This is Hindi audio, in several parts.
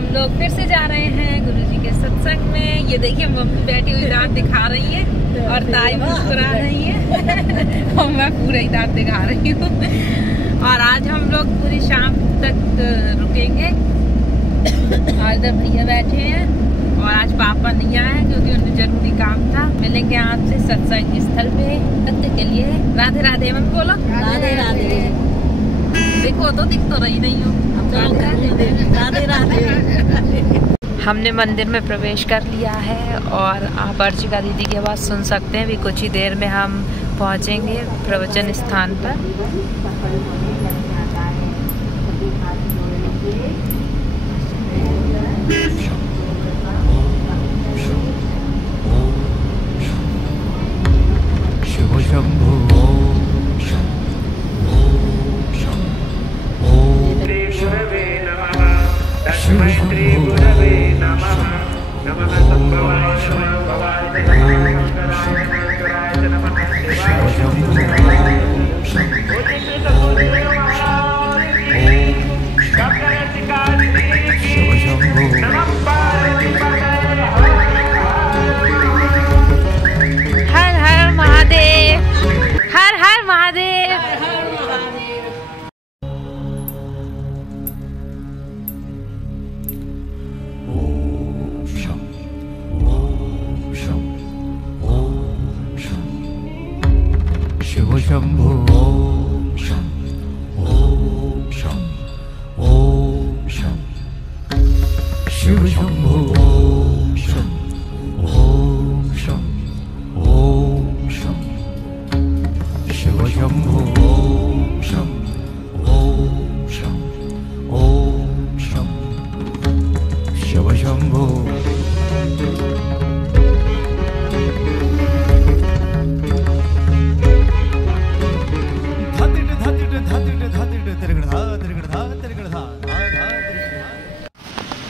हम लोग फिर से जा रहे हैं गुरुजी के सत्संग में। ये देखिए मम्मी बैठी हुई दांत दिखा रही है और ताई मुस्कुरा रही है और मैं पूरा ही दांत दिखा रही हूँ। और आज हम लोग पूरी शाम तक रुकेंगे। आज इधर भैया बैठे हैं और आज पापा नहीं आए क्योंकि उन्हें जरूरी काम था। मिलेंगे आपसे सत्संग स्थल पे, तब तक के लिए राधे राधे। मम्मी बोलो राधे राधे। देखो तो दिख तो रही नहीं हो। राधे राधे। हमने मंदिर में प्रवेश कर लिया है और आप अर्चिका दीदी की आवाज़ सुन सकते हैं। अभी कुछ ही देर में हम पहुंचेंगे प्रवचन स्थान पर। हर हर महादेव, हर हर महादेव। शिव शंभो ओम शं ओम शं ओम शं शिव शंभो ओम शं ओम शं ओम शं शिव शंभो ओम शं ओम शं ओम शं शिव शंभो।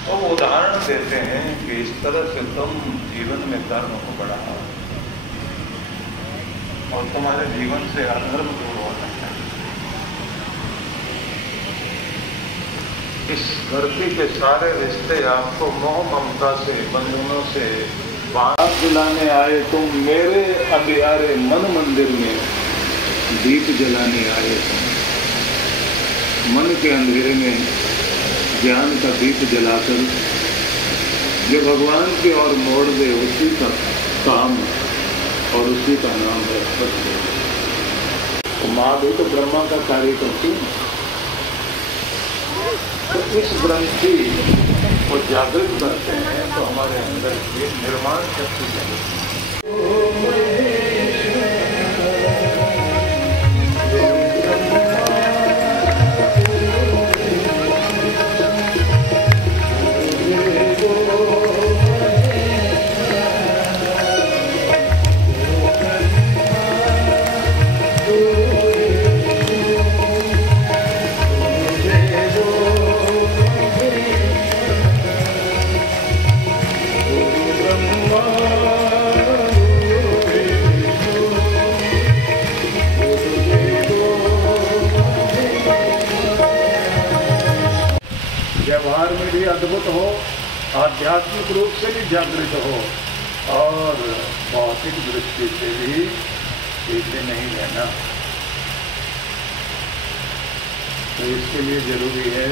तो उदाहरण देते हैं कि इस तरह से तुम जीवन में धर्म को बढ़ाओ और तुम्हारे जीवन से अधर्म दूर होना चाहिए। इस धरती के सारे रिश्ते आपको मोह ममता से, बंधनों से बात दिलाने आए। तुम मेरे अंधियारे मन मंदिर में दीप जलाने आए। मन के अंधेरे में ज्ञान का दीप जलाकर जो भगवान की ओर मोड़ दे, उसी का काम और उसी का नाम है सत्य। तो माँ भी तो ब्रह्मा का कार्य करती है। तो इस ग्रंथि को जागृत करते हैं तो हमारे अंदर ये निर्माण शक्ति है। व्यवहार में भी अद्भुत हो, आध्यात्मिक रूप से भी जागृत हो और भौतिक दृष्टि से भी पीछे नहीं रहना। तो इसके लिए जरूरी है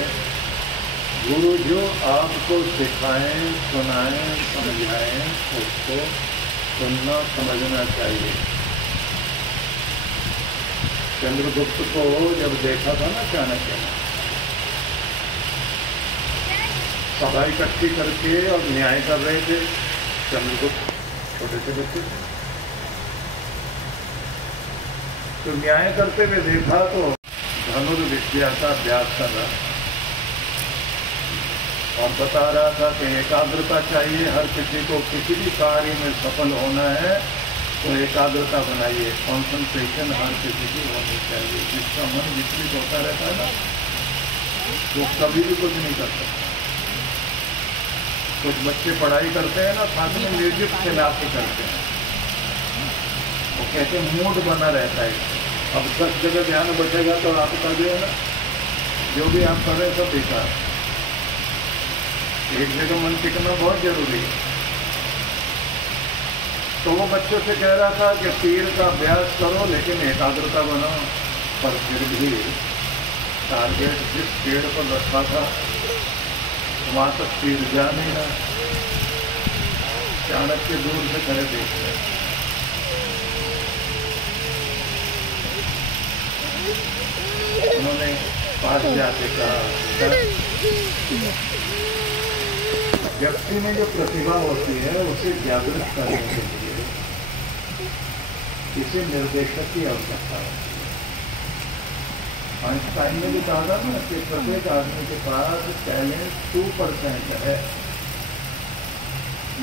गुरु जो आपको सिखाएं, सुनाएं, समझाएं, उसको सुनना समझना चाहिए। चंद्रगुप्त को जब देखा था ना चाणक्य ने, सभा इकट्ठी करके और न्याय कर रहे थे चंद्रगुप्त, छोटे से बच्चे। तो न्याय करते हुए देखा तो धनुर्विद्या का अभ्यास कर रहा और बता रहा था कि एकाग्रता चाहिए हर किसी को। किसी भी कार्य में सफल होना है तो एकाग्रता बनाइए, कॉन्सेंट्रेशन हर किसी की होनी चाहिए। जिसका मन विचलित होता रहता है ना, वो कभी भी कुछ नहीं कर सकता। कुछ बच्चे पढ़ाई करते हैं ना, साथ में म्यूजिक चला के करते हैं, वो कहते हैं मूड बना रहता है। अब 10 जगह ध्यान बचेगा तो आप कर दिए ना, जो भी आप कर रहे हैं सब बेकार। एक जगह मन टिकना बहुत जरूरी है। तो वो बच्चों से कह रहा था कि तीर का अभ्यास करो लेकिन एकाग्रता बनाओ, पर फिर भी टारगेट जिस पेड़ पर रखा था वहां तक तीर जा नहीं रहा। चाणक्य दूर से खड़े देख रहे, उन्होंने पास जाके कहा, व्यक्ति में जो प्रतिभा होती है उसे जागृत करने के लिए इसे निर्देशक की आवश्यकता है। आइंस्टाइन ने भी कहा था ना कि प्रत्येक आदमी के पास टैलेंट 2% है,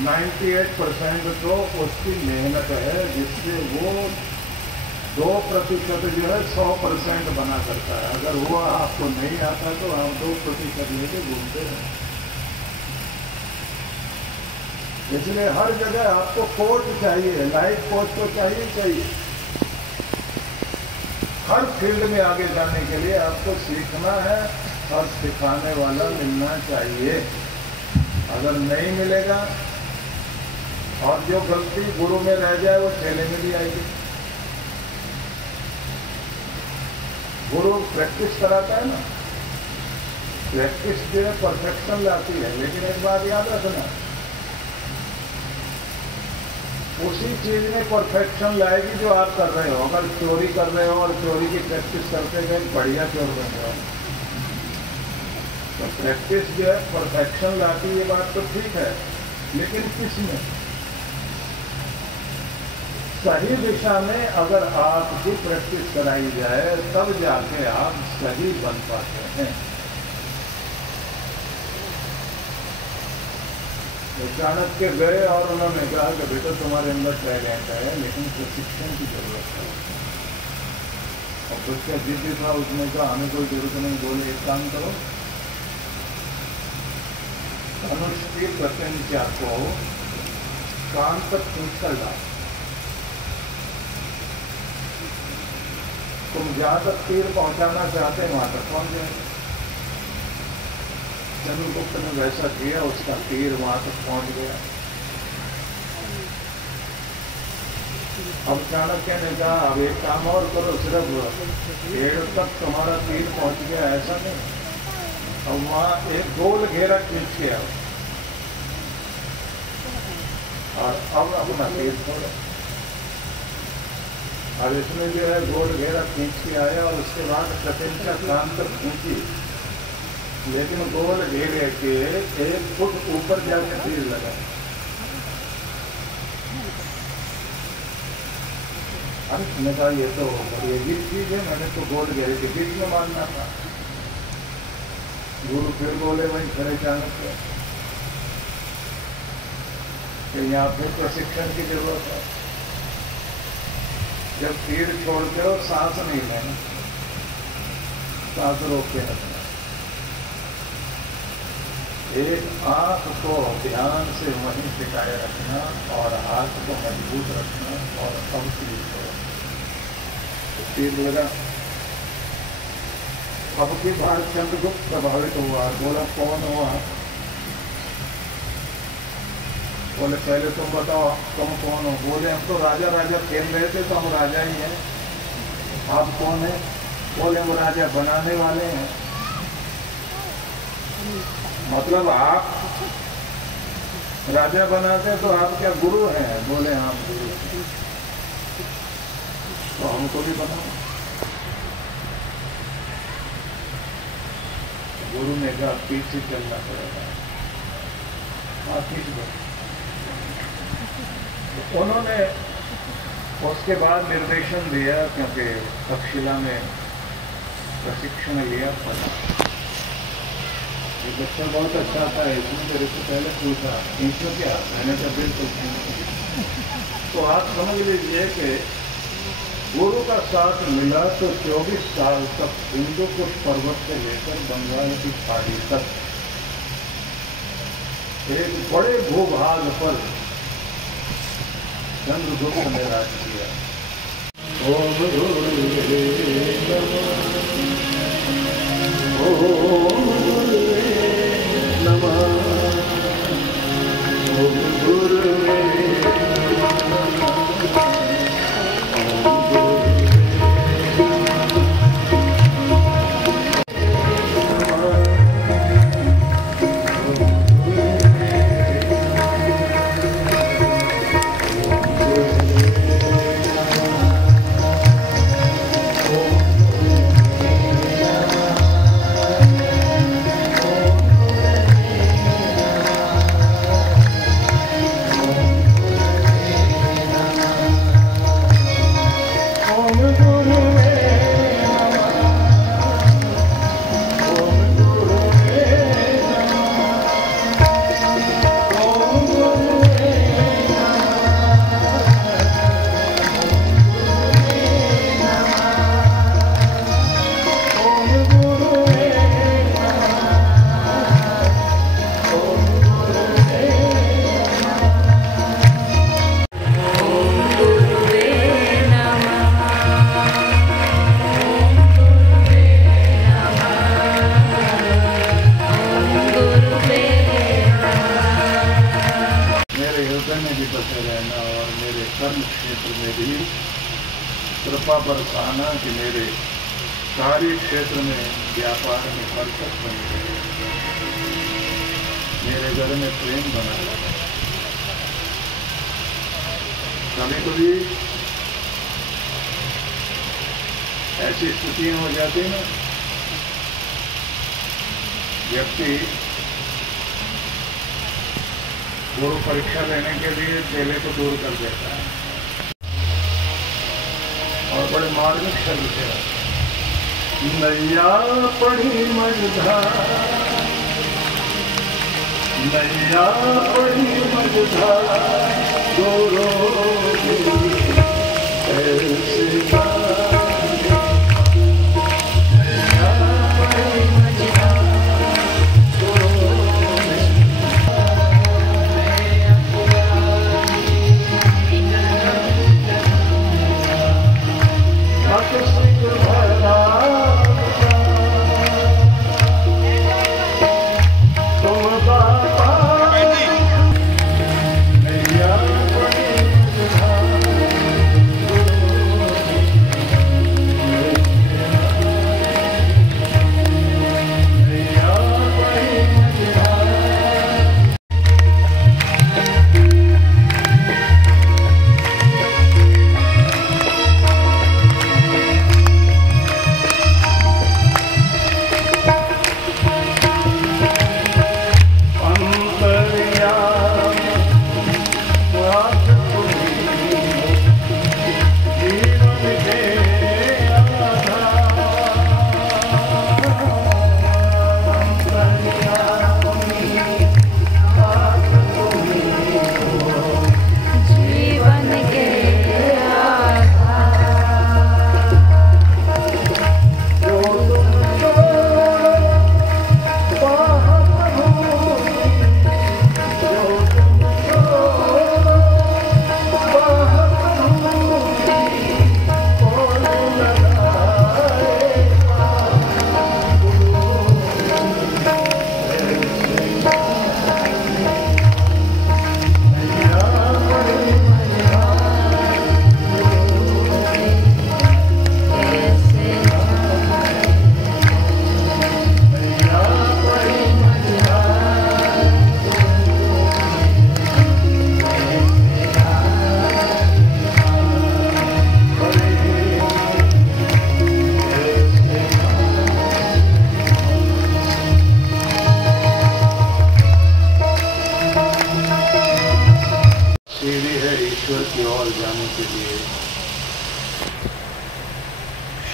98% तो उसकी मेहनत है, जिससे वो 2% जो है 100% बना करता है। अगर वो आपको नहीं आता तो हम 2% लेके घूमते हैं। इसलिए हर जगह आपको कोच चाहिए, लाइफ कोच तो चाहिए। हर फील्ड में आगे जाने के लिए आपको सीखना है और सिखाने वाला मिलना चाहिए। अगर नहीं मिलेगा और जो गलती गुरु में रह जाए वो चेले में भी आएगी। गुरु प्रैक्टिस कराता है ना, प्रैक्टिस जो है परफेक्शन लाती है, लेकिन एक बात याद रखना, उसी चीज में परफेक्शन लाएगी जो आप कर रहे हो। अगर चोरी कर रहे हो और चोरी की प्रैक्टिस करते गए बढ़िया चोर बन रहे हो, तो प्रैक्टिस जो है परफेक्शन लाती, ये बात तो ठीक है, लेकिन किसमें? सही दिशा में अगर आपकी प्रैक्टिस कराई जाए तब जाके आप सही बन पाते हैं। तो चाणक्य गए और उन्होंने कहा कि बेटा तुम्हारे अंदर टैलेंट है लेकिन प्रशिक्षण की जरूरत है। और उसका जिद्द था, उसने कहा हमें कोई जरूरत नहीं, बोले एक काम करो, धनुष की प्रत्यंचा को कान तक खींच कर डालो, तुम जहां तक तीर पहुंचाना चाहते हैं वहां तक पहुंच जाए। चंद्रगुप्त ने वैसा किया, उसका तीर वहां तक पहुंच गया। अब चाणक्य ने कहा अब एक काम और करो, सिर्फ पेड़ तक तुम्हारा तीर पहुंच गया ऐसा नहीं, अब वहां एक गोल घेरा खींच के आओ और अब अपना तीर छोड़ो। और इसमें जो है गोल घेरा खींच के आया और उसके बाद प्रत्यंचा कान तक खींची, लेकिन गोल घेरे के 1 फुट ऊपर जाकर तीर लगा। हमने कहा ये तो बड़ी अजीब चीज है, मैंने तो गोल घेरे के बीच में मारना था। गुरु फिर बोले वहीं खड़े चाणक्य कि यहाँ फिर प्रशिक्षण की जरूरत है। जब तीर छोड़ते हो सांस नहीं लेना, सांस रोक के रखना। एक आंख को ध्यान से वहीं टिकाए रखना और हाथ को मजबूत रखना और अब तीर करो। तीर लगा। अब की बार चंद्रगुप्त प्रभावित हुआ, बोला कौन हुआ? बोले पहले तुम बताओ तुम कौन हो? बोले हम तो राजा राजा खेल रहे थे, तो हम राजा ही हैं। आप कौन है? बोले वो राजा बनाने वाले हैं। मतलब आप राजा बनाते तो आप क्या गुरु हैं? बोले हाँ गुरु। तो हमको भी बनाओ। गुरु ने कहा पीछे चलना पड़ेगा। हाँ पीछे। उन्होंने उसके बाद निर्देशन दिया, क्योंकि तक्षशिला में प्रशिक्षण लिया पड़ा। ये बच्चा बहुत अच्छा था, इसमें मेरे से पहले पूछा ईश्वर क्या? मैंने कहा बिल्कुल। तो आप समझ लीजिए कि गुरु का साथ मिला तो 24 साल तक हिंदू कुश पर्वत से लेकर बंगाल की खाड़ी तक एक बड़े भूभाग पर चंद्रगुप्त ने राज किया। ओम गुरुदेव नमः। ओम गुरुदेव नमः। कृपा बरसाना कि मेरे कार्य क्षेत्र में व्यापार में बरकत बनी रहे, मेरे घर में प्रेम बना रहे। कभी कभी ऐसी स्थितियां हो जाती है ना, व्यक्ति गुरु परीक्षा लेने के लिए चेले को दूर कर देता है और बड़े मार्मिक शब्द से नैया पढ़ी मझधार, नैया पढ़ी मझधार, गोरो ऐसे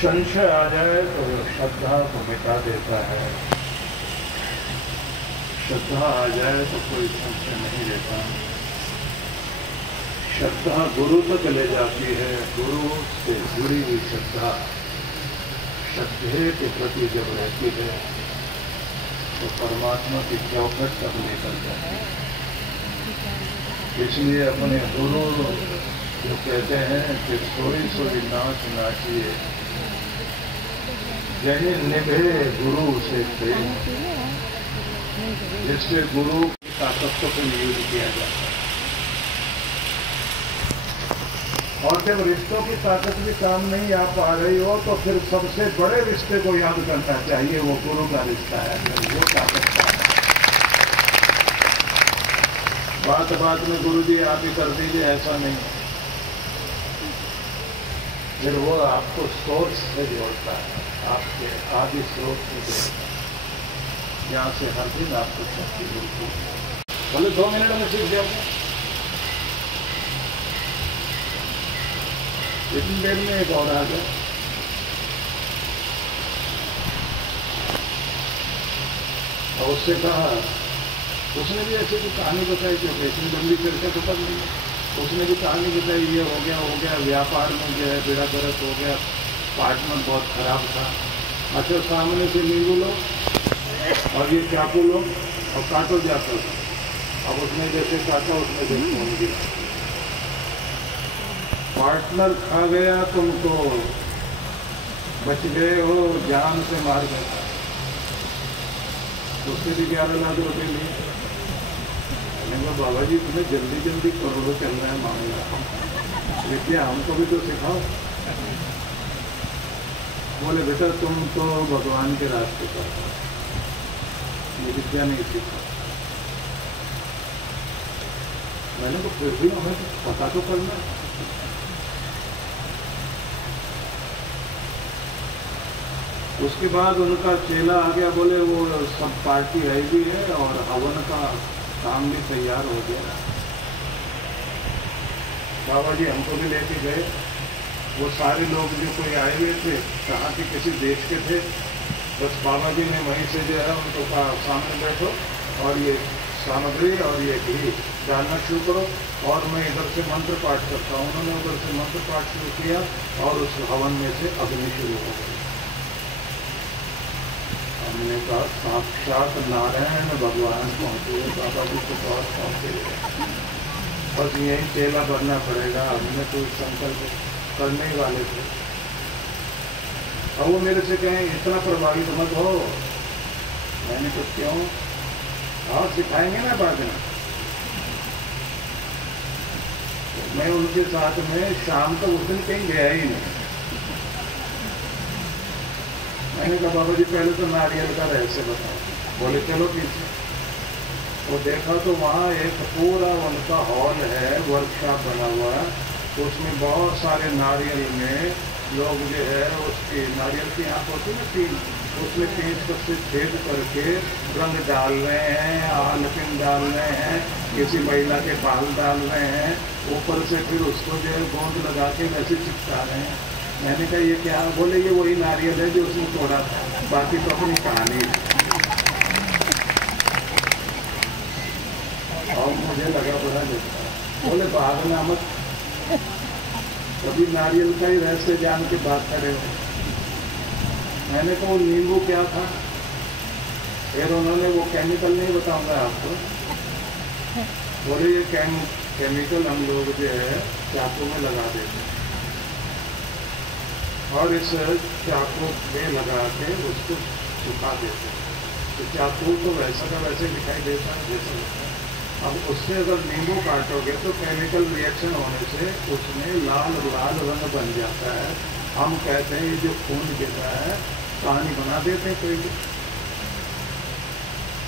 संशय आ जाए तो श्रद्धा को मिटा देता है, श्रद्धा आ जाए तो कोई संशय नहीं रहता। श्रद्धा गुरु तक ले जाती है, गुरु से जुड़ी हुई श्रद्धा श्रद्धे के प्रति जब रहती है तो परमात्मा की चौखट तक लेकर जाती है। इसलिए अपने गुरु जो कहते हैं कि सोई सोई नाच नाचिए, यही निभे गुरु से प्रेम, जिससे गुरु की ताकत को यूज किया जाता है। और जब रिश्तों की ताकत भी काम नहीं आ पा रही हो तो फिर सबसे बड़े रिश्ते को याद करना चाहिए, वो गुरु का रिश्ता है, वो ताकत का है। बात बात में गुरु जी आप ही कर दीजिए, ऐसा नहीं। फिर वो आपको सोर्स से जोड़ता है, आपके आदि स्रोत से जोड़ता है, जहाँ से हर दिन आपको शक्ति मिलती है। बोले 2 मिनट में सीख जाओगे, इतनी देर में एक और आ जाए। और उससे कहा, उसने भी ऐसे की कहानी बताई कि इतनी लंबी चर्चा तो कर ली। उसने भी कहानी बताई, ये हो गया, व्यापार में जो है बेड़ा गर्क हो गया, पार्टनर बहुत खराब था। अच्छा, सामने से नींबू लो और ये चाकू लो और काटो जाकर। अब उसने जैसे काटा, उसने जैसे फोन दिया, पार्टनर खा गया, तुमको बच गए हो, जान से मार गया। उससे भी 11 लाख रुपए लिए। बाबा जी तुम्हें जल्दी जल्दी करोड़ों चल रहा है मामला, देखिए हमको भी तो सिखाओ। बोले बेटा तुम तो भगवान के रास्ते पर हो, ये विद्या नहीं सीखा। मैंने तो फिर भी हमें तो पता तो करना। उसके बाद उनका चेला आ गया, बोले वो सब पार्टी रह भी है और हवन का काम भी तैयार हो गया। बाबा जी हमको भी लेके गए। वो सारे लोग जो कोई आए हुए थे, कहाँ के किसी देश के थे, बस बाबा जी ने वहीं से जो है उनको कहा सामने बैठो और ये सामग्री और ये घी डालना शुरू करो और मैं इधर से मंत्र पाठ करता हूँ। उन्होंने उधर से मंत्र पाठ शुरू किया और उस हवन में से अग्नि शुरू हो गई। हमने कहा साक्षात नारायण भगवान पहुँचे, बाबा जी के पास पहुँचे, बस यही चेला बनना पड़ेगा। हमने तो संकल्प करने ही वाले थे। अब वो मेरे से कहें इतना प्रभावित मत हो। मैंने तो क्यों, और सिखाएंगे ना बाद में। मैं उनके साथ में शाम को उस दिन कहीं गया ही नहीं। मैंने कहा बाबा जी पहले तो नारियल का रहस्य बताओ। बोले चलो पीछे। वो देखा तो वहाँ एक पूरा उनका हॉल है, वर्कशॉप बना हुआ, उसमें बहुत सारे नारियल में लोग जो है उसकी नारियल की आँख होती है तीन, उसमें पेंच से छेद करके रंग डाल रहे हैं, आलपिन डाल रहे हैं, किसी महिला के बाल डाल रहे हैं, ऊपर से फिर उसको जो है गोंद लगा के वैसे चिपका रहे हैं। मैंने कहा ये क्या? बोले ये वही नारियल है जो उसने तोड़ा था, बाकी तो अपनी कहानी है। और मुझे लगा बड़ा देखता। बोले भागना मत, कभी नारियल का ही रहस्य जान के बात करे हो। मैंने कहा वो नींबू क्या था? फिर उन्होंने वो केमिकल नहीं बताऊंगा आपको। बोले ये केमिकल हम लोग जो है चाकू में लगा देते हैं और इस चाकू में लगा के उसको सुखा देते हैं, तो चाकू तो वैसा का वैसे दिखाई देता है जैसे लगता है। अब उससे अगर नींबू काटोगे तो केमिकल रिएक्शन होने से उसमें लाल लाल रंग बन जाता है। हम कहते हैं ये जो खून गिरता है कहानी बना देते हैं कोई।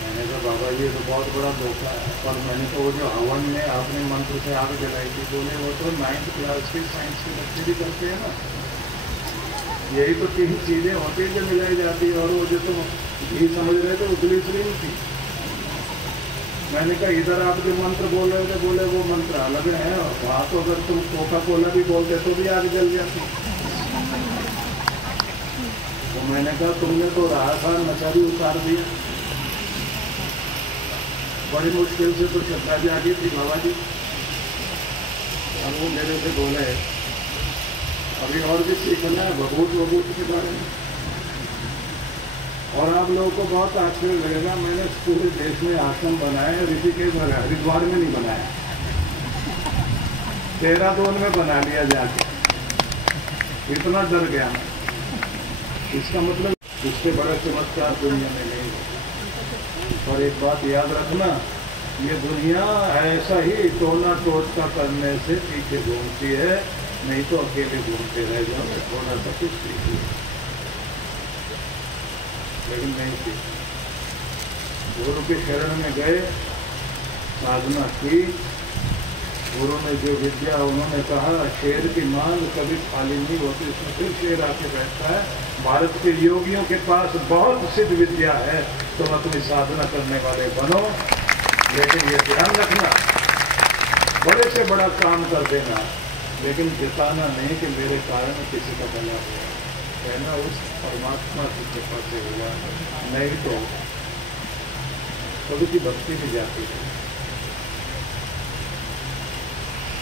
मैंने कहा बाबा ये तो बहुत बड़ा धोखा है। और मैंने कहा वो जो हवन में आपने मंत्र से आग जलाई थी, बोले वो तो 9th क्लास के साइंस के बच्चे भी करते हैं ना। यही तो 3 चीज़ें होती हैं जो मिलाई जाती है, और वो जो तुम घी समझ रहे थे वो ग्लिसरीन थी। मैंने कहा इधर आप जो मंत्र बोल रहे थे, बोले वो मंत्र अलग है, और वहाँ तो अगर तुम कोका कोला भी बोलते तो भी आग जल जाती। तो मैंने कहा तुमने तो रहा था नशा भी उतार दिया। बड़ी मुश्किल से तो श्रद्धा जागी थी बाबा जी। अब वो मेरे से बोले अभी और भी सीखना है भगवत के बारे में, और आप लोगों को बहुत आश्चर्य लगेगा। मैंने पूरे देश में आश्रम बनाए, ऋषिकेश में, हरिद्वार में नहीं बनाया, देहरादून में बना लिया जाके। इतना डर गया मैं। इसका मतलब इससे बड़ा चमत्कार दुनिया में नहीं है। और एक बात याद रखना, ये दुनिया ऐसा ही टोना टोटका करने से पीछे घूमती है, नहीं तो अकेले घूमते रह जाओ। थोड़ा सा कुछ सीखिए, लेकिन नहीं सीखा। गुरु के शरण में गए, साधना की, गुरु ने जो विद्या उन्होंने कहा शेर की मांग कभी खाली नहीं होती, इसमें फिर शेर आके बैठता है। भारत के योगियों के पास बहुत सिद्ध विद्या है, तुम अपनी साधना करने वाले बनो, लेकिन ये ध्यान रखना बड़े से बड़ा काम कर देना, लेकिन जिताना नहीं कि मेरे कारण किसी का भला हुआ, कहना उस परमात्मा की कृपा से हुआ, नहीं तो थोड़ी सी भक्ति भी जाती है।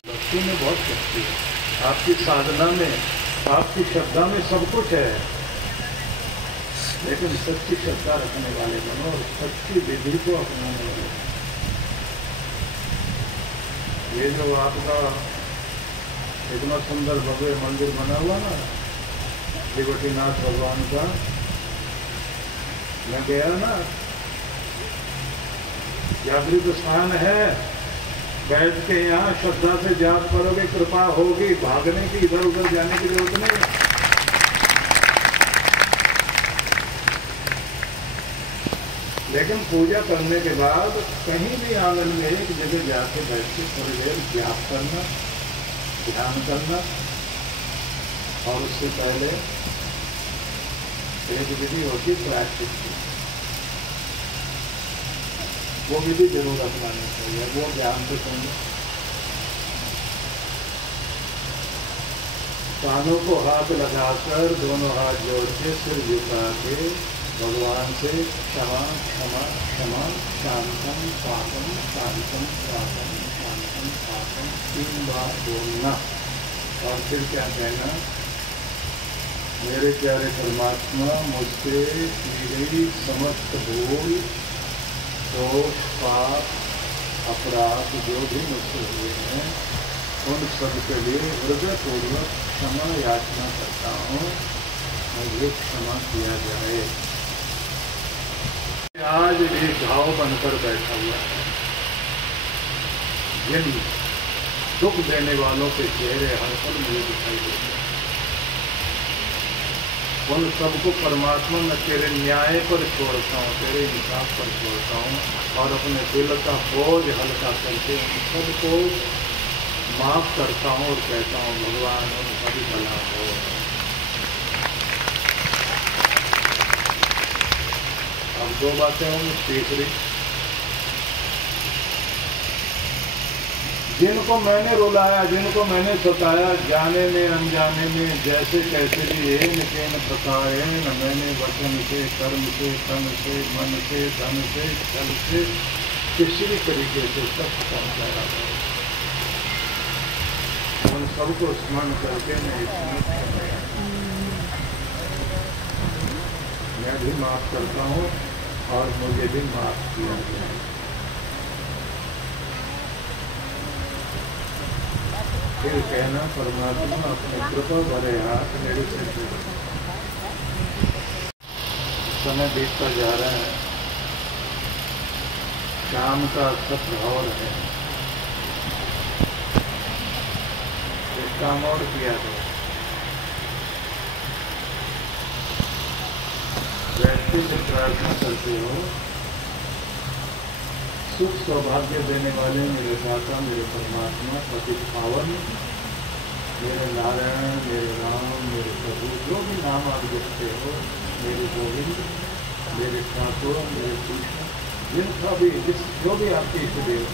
भक्ति में बहुत शक्ति है, आपकी साधना में, आपकी श्रद्धा में सब कुछ है, लेकिन सच्ची श्रद्धा रखने वाले बनो और सच्ची विधि को अपनाने वाले। ये जो आपका इतना सुंदर भव्य मंदिर बना हुआ ना त्रिवटीनाथ भगवान का, मैं गया ना, जागृत स्थान है, बैठ के यहाँ श्रद्धा से जाप करोगे, कृपा होगी, भागने की, इधर उधर जाने की जरूरत नहीं। लेकिन पूजा करने के बाद कहीं भी आंगन में एक जगह जाके बैठ के थोड़ी देर जाप करना, ध्यान करना, और उससे पहले एक विधि होती प्रायश्चित की, वो विधि जरूर अपनानी चाहिए। वो ध्यान से सुनना। कानों को हाथ लगाकर दोनों हाथ जोड़ के सिर झुका के भगवान से क्षमा क्षमा क्षमा, शांतम पापम शांतम पापम शांतम पापम 3 बार बोलना। और फिर क्या कहना, मेरे प्यारे परमात्मा, मुझसे मेरी समस्त भूल, दोष, पाप, अपराध जो भी मुझसे हुए हैं, उन सब के लिए हृदयपूर्वक क्षमा याचना करता हूँ, मुझे क्षमा किया जाए। आज एक घाव बनकर बैठा हुआ है। जिन दुख देने वालों के चेहरे हर पल मुझे दिखाई देते हैं, उन सबको परमात्मा मैं तेरे न्याय पर छोड़ता हूँ, तेरे इंसाफ पर छोड़ता हूँ, और अपने दिल का बोझ हल्का करके उन सबको माफ करता हूँ और कहता हूँ, भगवान उन सभी भला हो। अब 2 बातें होंगी। तीसरी, जिनको मैंने रुलाया, जिनको मैंने सताया, जाने में अनजाने में, जैसे कैसे भी है, लेकिन प्रकारेण मैंने वचन से, कर्म से, तन से, मन से, धन से, जल से, किसी भी तरीके से सब पहुँचाया है, उन सबको स्मरण करके मैं भी माफ करता हूँ और मुझे भी माफ किया जाए। फिर कहना, परमात्मा अपने कृपा भरे हाथ मेरे से जोड़ो। समय बीतता जा रहा है, शाम का सप्रहर है, एक काम और किया जाए। बैठते से प्रार्थना करते हो, सुख सौभाग्य देने वाले मेरे दाता, मेरे परमात्मा, पति पावन, मेरे नारायण, मेरे राम, मेरे प्रभु, जो भी नाम आप देखते हो, मेरे गोविंद, मेरे ठाकुर, मेरे कृष्ण, जिनका भी जो भी आपके इष्ट देव,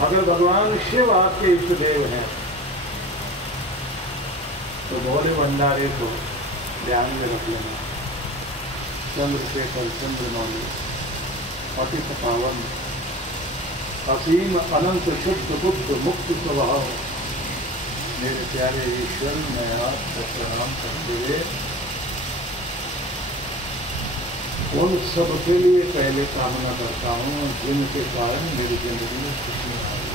अगर भगवान शिव आपके इष्ट देव हैं तो भोले भंडारे को ध्यान में रख लेना। चंद्रशेखर, चंद्रमौली, पतित पावन, असीम अनंत शुद्ध बुद्ध मुक्त स्वभाव, मेरे प्यारे ईश्वर, मैं आपको प्रणाम करते हुए उन सब के लिए पहले कामना करता हूँ जिनके कारण मेरी जिंदगी में खुशी आई।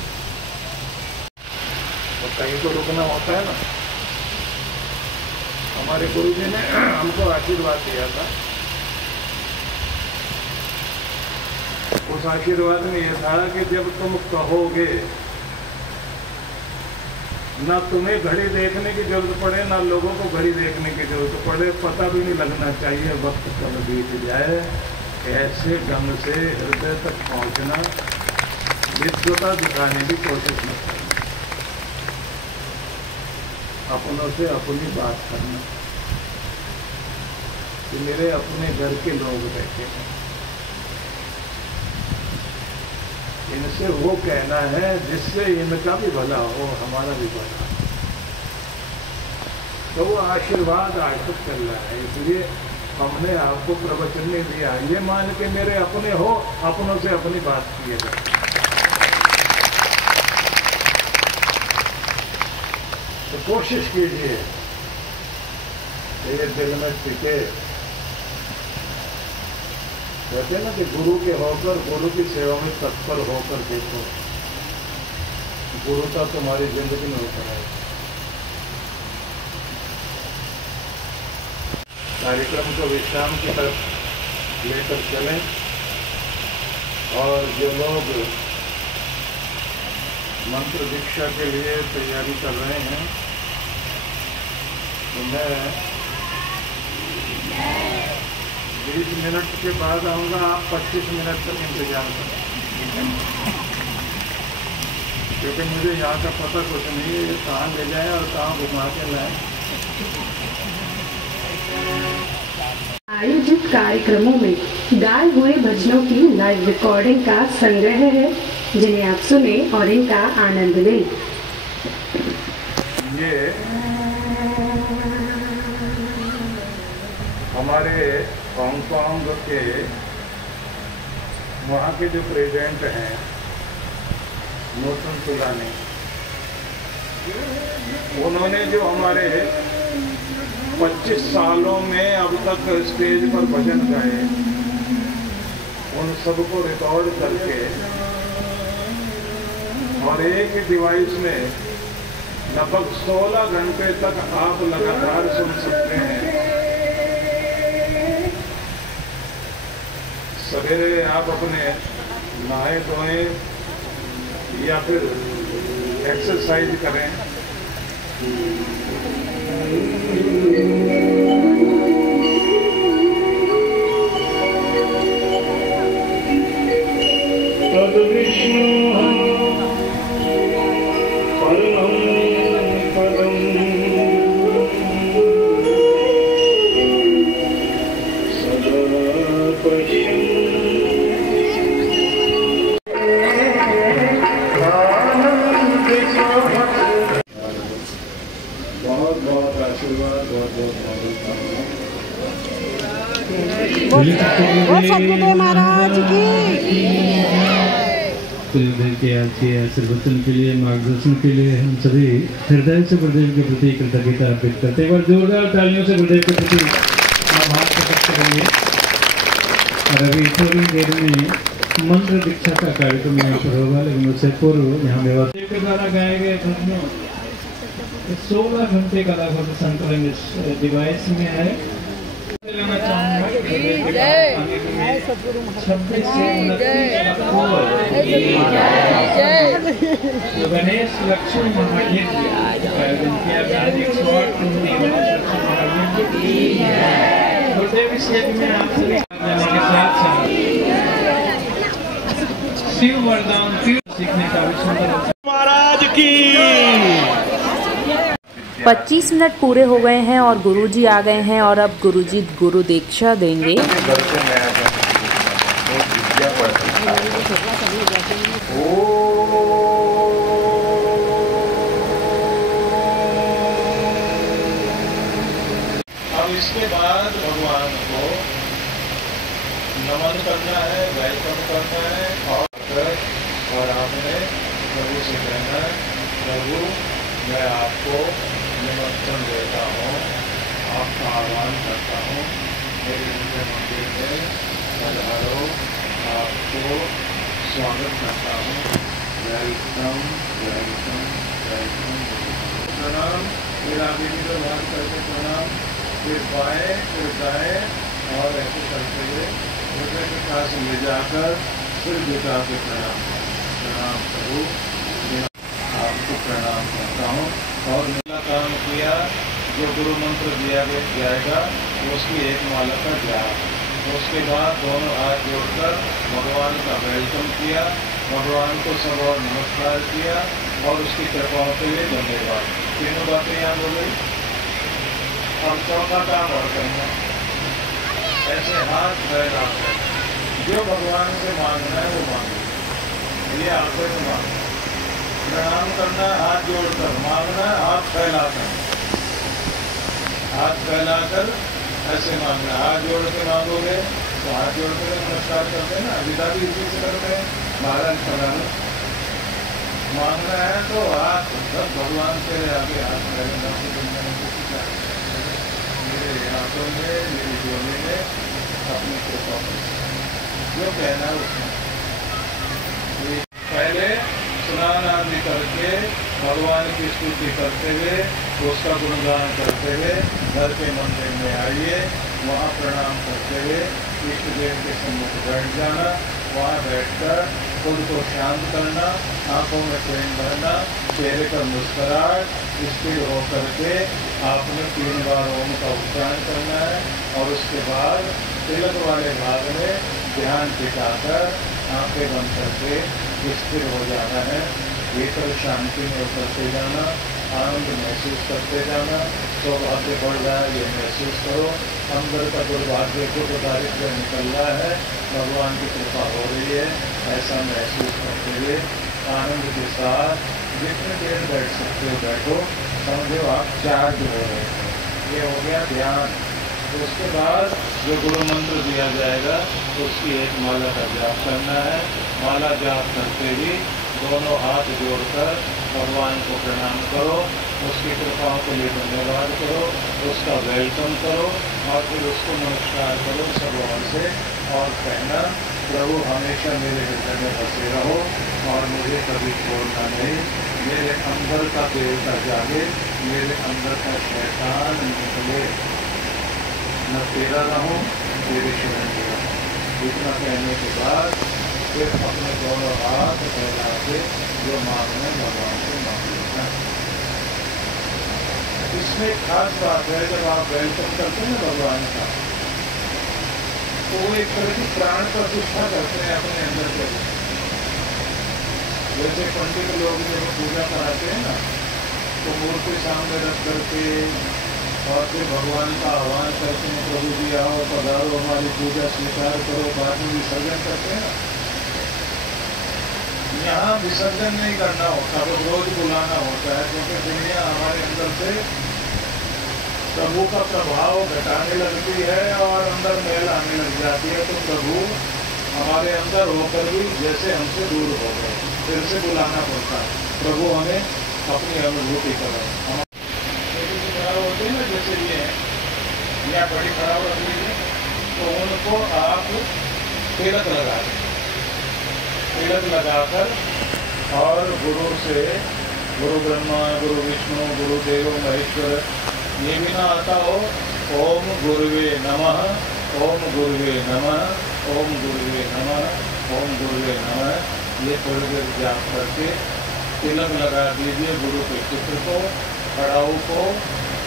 तो कहीं तो रुकना होता है ना। हमारे गुरु जी ने हमको आशीर्वाद दिया था। उस आशीर्वाद में यह था कि जब तुम कहोगे, ना तुम्हें घड़ी देखने की जरूरत पड़े, ना लोगों को घड़ी देखने की जरूरत पड़े, पता भी नहीं लगना चाहिए, वक्त कब बीत जाए, ऐसे ढंग से हृदय तक पहुंचना, विश्वता दिखाने की कोशिश न करना, अपनों से अपनी बात करना कि मेरे अपने घर के लोग बैठे हैं, इनसे वो कहना है जिससे इनका भी भला हो, हमारा भी भला हो। तो वो आशीर्वाद आज तक चल रहा है। इसलिए हमने आपको प्रवचन में दिया, ये मान के मेरे अपने हो, अपनों से अपनी बात किए जाए। तो कोशिश कीजिए ये दिल में टिके। कहते हैं ना कि गुरु के होकर, गुरु की सेवा में तत्पर होकर देखो, गुरुता तुम्हारी जिंदगी में होकर आए। कार्यक्रम को विश्राम की तरफ लेकर चलें, और जो लोग मंत्र दीक्षा के लिए तैयारी कर रहे हैं, तो मैं 20 मिनट के बाद आऊँगा, आप 25 मिनट तक इंतजार करें, क्योंकि मुझे यहाँ का पता कुछ नहीं है, ये कहाँ ले जाए और कहाँ घुमा के लाए। आयोजित कार्यक्रमों में गाए हुए भजनों की लाइव रिकॉर्डिंग का संग्रह है, जिन्हें आप सुने और इनका आनंद लें। ये हमारे हांगकांग के वहाँ के जो प्रेसिडेंट हैं नोटन सुलानी, उन्होंने जो हमारे 25 सालों में अब तक स्टेज पर भजन गाए, उन सबको रिकॉर्ड करके और एक डिवाइस में लगभग 16 घंटे तक आप लगातार सुन सकते हैं। सवेरे आप अपने नहाए धोए या फिर एक्सरसाइज करें, तद विष्णु परमं पदं सदा पश्यन् बहुत आशीर्वाद, बहुत सदगुरु महाराज की आशीर्वचन के लिए, मार्गदर्शन के लिए हम सभी हृदय से गुरुदेव के प्रति कृतज्ञता अर्पित करते हैं। एक बार जोरदार तालियों से गुरुदेव के प्रति आभार प्रकट करेंगे। और अभी थोड़ी देर में मंत्र दीक्षा का कार्यक्रम यहाँ पर होगा, लेकिन उससे पूर्व यहाँ व्यवस्था के द्वारा गाए गए भजनों 16 घंटे का लगभग संकलन इस डिवाइस में है। लेना चाहूँगा 26 से 29 गणेश लक्ष्मी महायज्ञ आयोजन किया गया। गुरुदेव इस यज्ञ में आप सभी के साथ साथ शिव वरदान सीखने का भी सुंदर महाराज की 25 मिनट पूरे हो गए हैं और गुरुजी आ गए हैं और अब गुरुजी गुरु दीक्षा देंगे। अब इसके बाद भगवान को नमन करना है, वेलकम करना है और आपने प्रभु से कहना है, प्रभु मैं आपको निमंत्रण देता हूँ, आपका आह्वान करता हूँ, मेरे उनके मंदिर में पधारो, आपको स्वागत करता हूँ। Welcome welcome welcome. प्रणाम, फिर आगे भी व्यवहार करके प्रणाम, फिर बाएं फिर दाएं और ऐसे करते हुए हृदय के पास ले जाकर फिर झुका के प्रणाम। प्रणाम करो, आपको प्रणाम करता हूँ। और मेरा काम किया, जो गुरु मंत्र दिया जाएगा उसकी एक माला का जाप। उसके बाद दोनों हाथ जोड़कर भगवान का वेलकम किया, भगवान को सब और नमस्कार किया और उसकी कृपाओं के लिए धन्यवाद। तीनों बातें यहाँ बोले। अब चौथा काम और करना, ऐसे हाथ फैला कर जो भगवान से मांगना है वो मांगे, ये आपको तो मांगना। प्रणाम करना हाथ जोड़कर, मांगना हाथ फैलाकर, हाथ फैलाकर ऐसे मांगना। हाथ जोड़ के मांगोगे तो हाथ जोड़ कर नमस्कार करते हैं ना, विदा भी इसी से करते हैं। महाराज प्रणाम मांगना है तो हाथ सब भगवान के आगे हाथ फैलाना। मेरे हाथों में, मेरी झोली में अपनी कृपा जो कहना है उसमें पहले स्नान आदि करके भगवान की स्तुति करते हुए, उसका गुणगान करते हुए घर के मंदिर में आइए, वहाँ प्रणाम करते हुए इष्ट देव के सम्मुख बैठ जाना। वहाँ बैठकर खुद को शांत करना, आंखों में प्रेम भरना, चेहरे पर मुस्कुराहट, स्थिर होकर के आपने 3 बार ओम का उच्चारण करना है और उसके बाद तिलक वाले भाग में ध्यान टिकाकर आंखें बंद करके स्थिर हो जाना है। भीतर शांति में उतरते जाना, आनंद महसूस करते जाना, सौभाग्य बढ़ रहा है ये महसूस करो, अंदर का दुर्भाग्य को दारिद्र्य निकल रहा है, भगवान की कृपा हो रही है, ऐसा महसूस करते हुए आनंद के साथ जितने देर बैठ सकते हो बैठो, समझो आप चार्ज हो रहे हो। ये हो गया ध्यान। तो उसके बाद जो गुरु मंत्र दिया जाएगा उसकी एक माला का जाप करना है। माला जाप करते ही दोनों हाथ जोड़कर भगवान को प्रणाम करो, उसकी कृपाओं के लिए धन्यवाद करो, उसका वेलकम करो और फिर उसको नमस्कार करो सबों से और कहना, प्रभु हमेशा मेरे हृदय में बसे रहो और मुझे कभी छोड़ना नहीं। मेरे अंदर का देवता जागे, मेरे अंदर का शैतान निकले, न तेरा रहूं तेरे शरण में रहूं। इतना कहने के बाद फिर अपने दोनों हाथ फैला के जो मांगने भगवान से मांग लेना। इसमें खास बात है, जब आप वेलकम करते हैं ना भगवान का, तो वो एक तरह की प्राण प्रतिष्ठा करते हैं अपने अंदर के। जैसे पंडित लोग जब पूजा कराते हैं ना, तो मूर्ति सामने रख करके और फिर भगवान का आह्वान करते हैं, प्रभु जी आओ पधारो, हमारी पूजा स्वीकार करो, बाद में विसर्जन करते हैं ना। यहाँ विसर्जन नहीं करना होता, वो रोज बुलाना होता है, क्योंकि दुनिया हमारे अंदर से प्रभु का प्रभाव घटाने लगती है और अंदर मैल आने लग जाती है। तो प्रभु हमारे अंदर होकर भी जैसे हमसे दूर हो गए, फिर से बुलाना पड़ता है, प्रभु हमें अपनी अनुभूति करो। हम खराब होते हैं ना, जैसे ये या बड़ी खराब रख लीजिए, तो उनको आप तिलक लगा दें, तिलक लगाकर और गुरु से, गुरु ब्रह्मा गुरु विष्णु गुरु देव महेश्वर, ये भी ना आता हो ओम गुरुवे नमः, ओम गुरुवे नमः, ओम गुरुवे नमः, ओम गुरुवे नमः, ये थोड़ी देर जाप करके तिलक लगा दीजिए गुरु के चित्र को, कड़ाऊ को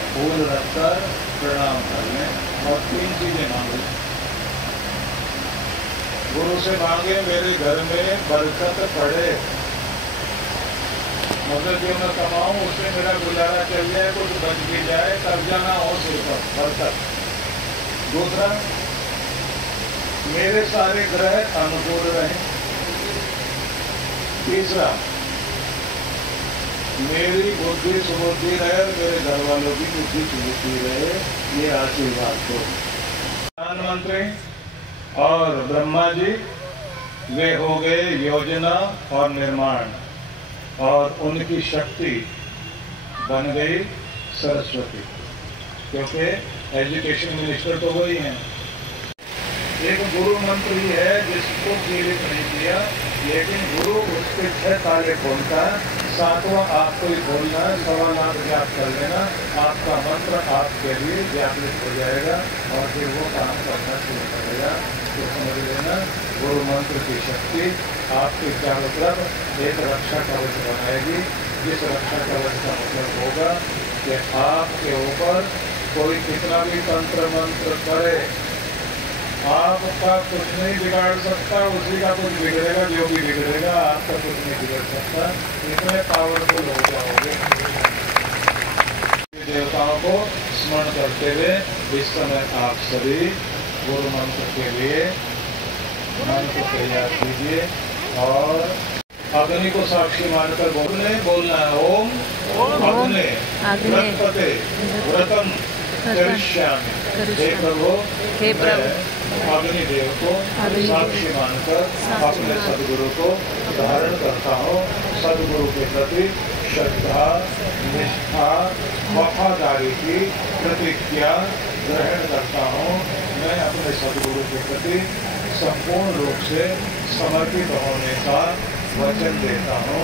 फूल रखकर प्रणाम कर लें और 3 चीजें मांगे। गुरु से मांगे मेरे घर में बरकत पड़े, मगर जो मैं कमाऊं उससे मेरा गुजारा चल जाए, कुछ बच भी जाए, कर्जा ना हो सिर पर, बरकत। दूसरा, मेरे सारे ग्रह अनुकूल रहे। तीसरा, मेरी बुद्धि सुबुद्धि रहे, मेरे घर वालों की बुद्धि सुबुद्धि रहे, ये आशीर्वाद दो। प्रधानमंत्री और ब्रह्मा जी वे हो गए योजना और निर्माण, और उनकी शक्ति बन गई सरस्वती, क्योंकि एजुकेशन मिनिस्टर तो वही हैं। एक गुरु मंत्र ही है जिसको जीवित नहीं किया, लेकिन गुरु उसके 6 ताले खोलता है, 7वां आपको ही खोलना है। 1.25 लाख जाप कर लेना, आपका मंत्र आपके लिए व्यापृत हो जाएगा और फिर वो काम करना शुरू करेगा। तो समझ लेना, गुरु मंत्र की शक्ति आपके चारों तरफ एक रक्षा कवच बनाएगी, जिस रक्षा कवच का मतलब होगा कि आपके ऊपर कोई कितना भी तंत्र मंत्र करे, आपका कुछ नहीं बिगाड़ सकता, उसी का कुछ बिगड़ेगा, जो भी बिगड़ेगा आपका कुछ नहीं बिगड़ सकता। इतने पावरफुल हो जाओगे। देवताओं को स्मरण करते हुए इस समय आप सभी गुरु मंत्र के लिए मन को तैयार कीजिए और अग्नि को साक्षी मानकर बोलना है, ओम अग्नि व्रतपते व्रतम करिष्यामि। हे प्रभु, मैं अग्निदेव को साक्षी मानकर अपने सदगुरु को धारण करता हूँ। सदगुरु के प्रति श्रद्धा, निष्ठा, वफादारी की प्रतिज्ञा ग्रहण करता हूँ। मैं अपने सदगुरु के प्रति संपूर्ण रूप से समर्पित होने का वचन देता हूँ।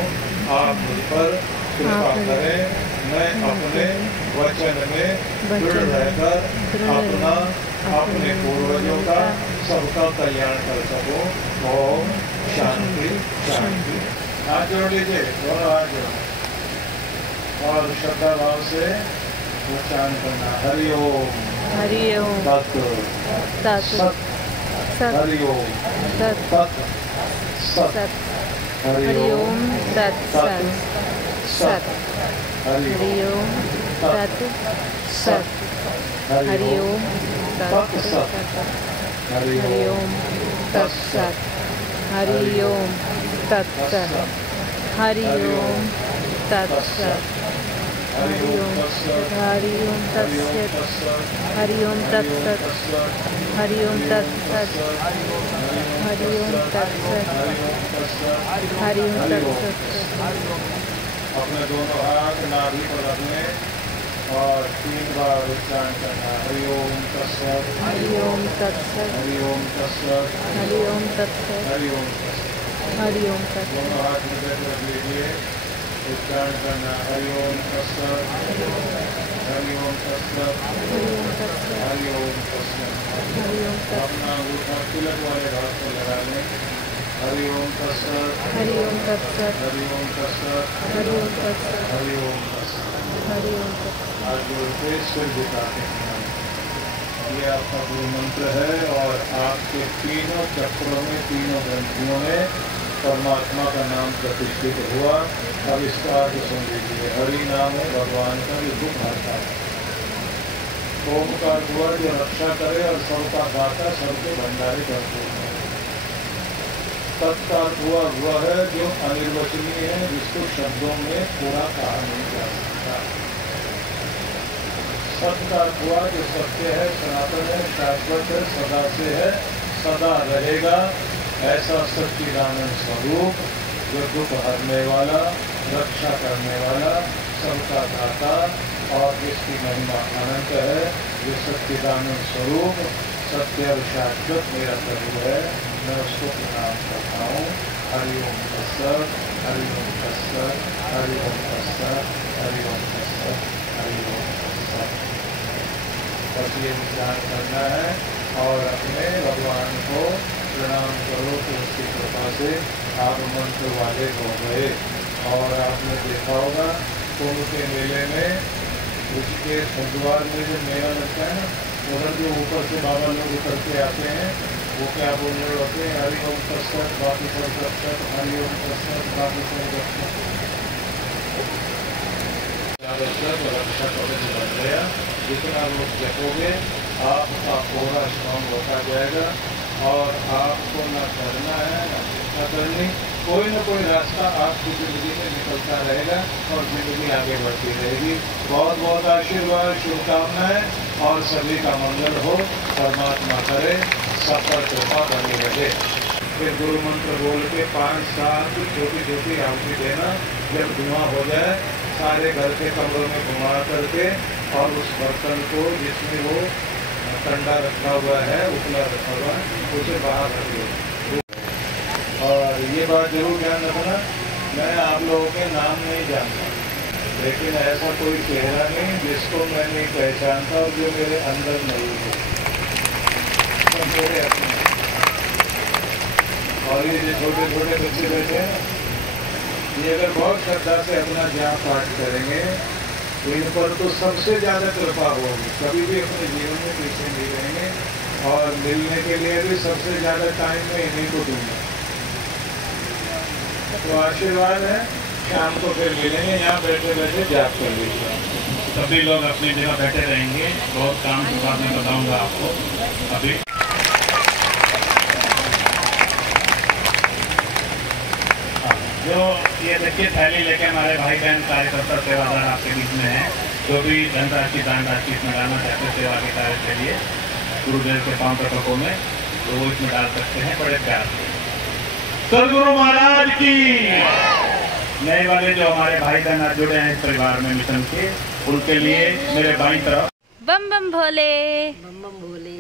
आप मुझ पर कृपा करें, मैं अपने वचन में दृढ़ रहकर अपना अपने पूर्वजों का सबका कल्याण कर सकूं। ओम शांति शांति। हाथ जोड़ लीजिए, दोनों हाथ जोड़ और श्रद्धा भाव से उच्चारण करना। हरि ओम हरि ओम तत् तत् सत। सत हरि ओम तत् तत् सत। सत। हरि हरि ओम ओम तत् सत सत। हरि हरि ओम तत् सत। हरि ओम तत् सत। हरि हरि ओम तत् सत। हरि ओम तत् सत। हरि ओम तत् सत। हरि ओम हरि ओम तत् सत। हरि ओम तत् सत। हरि ओम तत् सत। हरि ओम तत् सत। हरि ओम तत् सत। अपने दोनों हाथ नाभि पर रखने और 3 बार उच्चारण करना। हरि ओम तत्सत। हरि ओम तत् सत। हरि ओम तत्सत। हरि ओम तत् सत। हरि ओम तत्सत। हरि ओम तत् सत। दोनों हाथ हृदय पर रख लीजिए, उच्चारण करना। हरि ओम तत्सत। हरि ओम तत्सत। हरि ओम तत् सत। हरि ओम तत्सत। हरि ओम तत् अपना अंगूठा तिलक वाले भाग पर लगा लें। हरि ओम तत्सत। हरि ओम तत् सत। हरि ओम तत्सत। हरि ओम तत् सत। हरि ओम तत्सत। हरि ओम तत् सत। आज जोड़ के सिर झुकाते हैं। ये आपका गुरु मंत्र है और आपके तीनों चक्रों में, तीनों ग्रंथियों में परमात्मा का नाम प्रतिष्ठित हुआ। अब इसका अर्थ सुन लीजिए। हरि नाम है भगवान का जो दुख हरता है। ओम का अर्थ हुआ जो रक्षा करे और सबका दाता, सबके भंडारे करते हैं। तत् का अर्थ हुआ है जो अनिर्वचनीय है, जिसको शब्दों में पूरा कहा नहीं जा सकता। सत्य का अर्थ हुआ जो सत्य है, सनातन है, शाश्वत है, सदा से है, सदा रहेगा। ऐसा सच्चिदानंद स्वरूप जो दुख हरने वाला, रक्षा करने वाला, सबका दाता और जिसकी महिमा अनंत है, जो सच्चिदानंद स्वरूप सत्य और शाश्वत मेरा प्रभु है, मैं उसको प्रणाम करता हूँ। हरि ओम तत्सत। हरि ओम तत्सत। हरि ओम तत्सत। हरि ओम तत्सत। हरि ओम तत्सत। बस ये उच्चारण करना है और अपने भगवान को प्रणाम करो तो उसकी कृपा से आप मंत्र वाले हो गए। और आपने देखा होगा कुंभ के मेले में उसके हरिद्वार में जो मेला लगता है ना, उधर जो ऊपर से बाबा लोग उतर के आते हैं, वो क्या बोल रहे होते हैं? हरि ओम तत्सत, बाकी सब तत्सत। हरि ओम तत्सत, बाकी सब तत्सत। रक्षा कवच बन गया। जितना लोग जपोगे आपका पूरा स्ट्रॉन्ग होता जाएगा और आपको न करना है न करनी, कोई न कोई रास्ता आपकी जिंदगी में निकलता रहेगा और जिंदगी आगे बढ़ती रहेगी। बहुत बहुत आशीर्वाद, शुभकामनाएं और सभी का मंगल हो। परमात्मा करे सब पर कृपा बनी रहे। फिर गुरु मंत्र बोल के 5-7 छोटी छोटी आहुति देना। जब धुआं हो जाए सारे घर के कमरों में घुमा करके और उस बर्तन को जिसमें वो ठंडा रखा हुआ है, उपला रखा हुआ है, उसे बाहर रखिए। और ये बात जरूर ध्यान रखना, मैं आप लोगों के नाम नहीं जानता, लेकिन ऐसा कोई चेहरा नहीं जिसको मैं नहीं पहचानता और जो मेरे अंदर नहीं है। सब मेरे अपने। और ये जो छोटे छोटे बच्चे बैठे हैं, ये अगर बहुत श्रद्धा से अपना ज्ञान पाठ करेंगे, इन पर तो सबसे ज़्यादा कृपा होगी। कभी भी अपने जीवन में पीछे नहीं रहेंगे और मिलने के लिए भी सबसे ज़्यादा टाइम में इन्हीं को दूंगा। तो आशीर्वाद है। शाम को फिर मिलेंगे, यहाँ बैठे बैठे जाप कर लीजिए। सभी लोग अपनी जगह बैठे रहेंगे। बहुत काम के बाद मैं बताऊंगा आपको। अभी जो ये देखिए थैली लेके हमारे भाई बहन कार्यकर्ता सेवादार आपके बीच में है, जो भी धनराशि दान राशि इसमें डालना चाहते हैं सेवा के कार्य के लिए गुरुदेव के पांव तकों में, तो वो इसमें डाल सकते हैं बड़े प्यार से। सदगुरु महाराज की। नए वाले जो हमारे भाई बहन आज जुड़े हैं इस परिवार में मिशन के, उनके लिए मेरे बाईं तरफ बम बम भोले। बम बम भोले।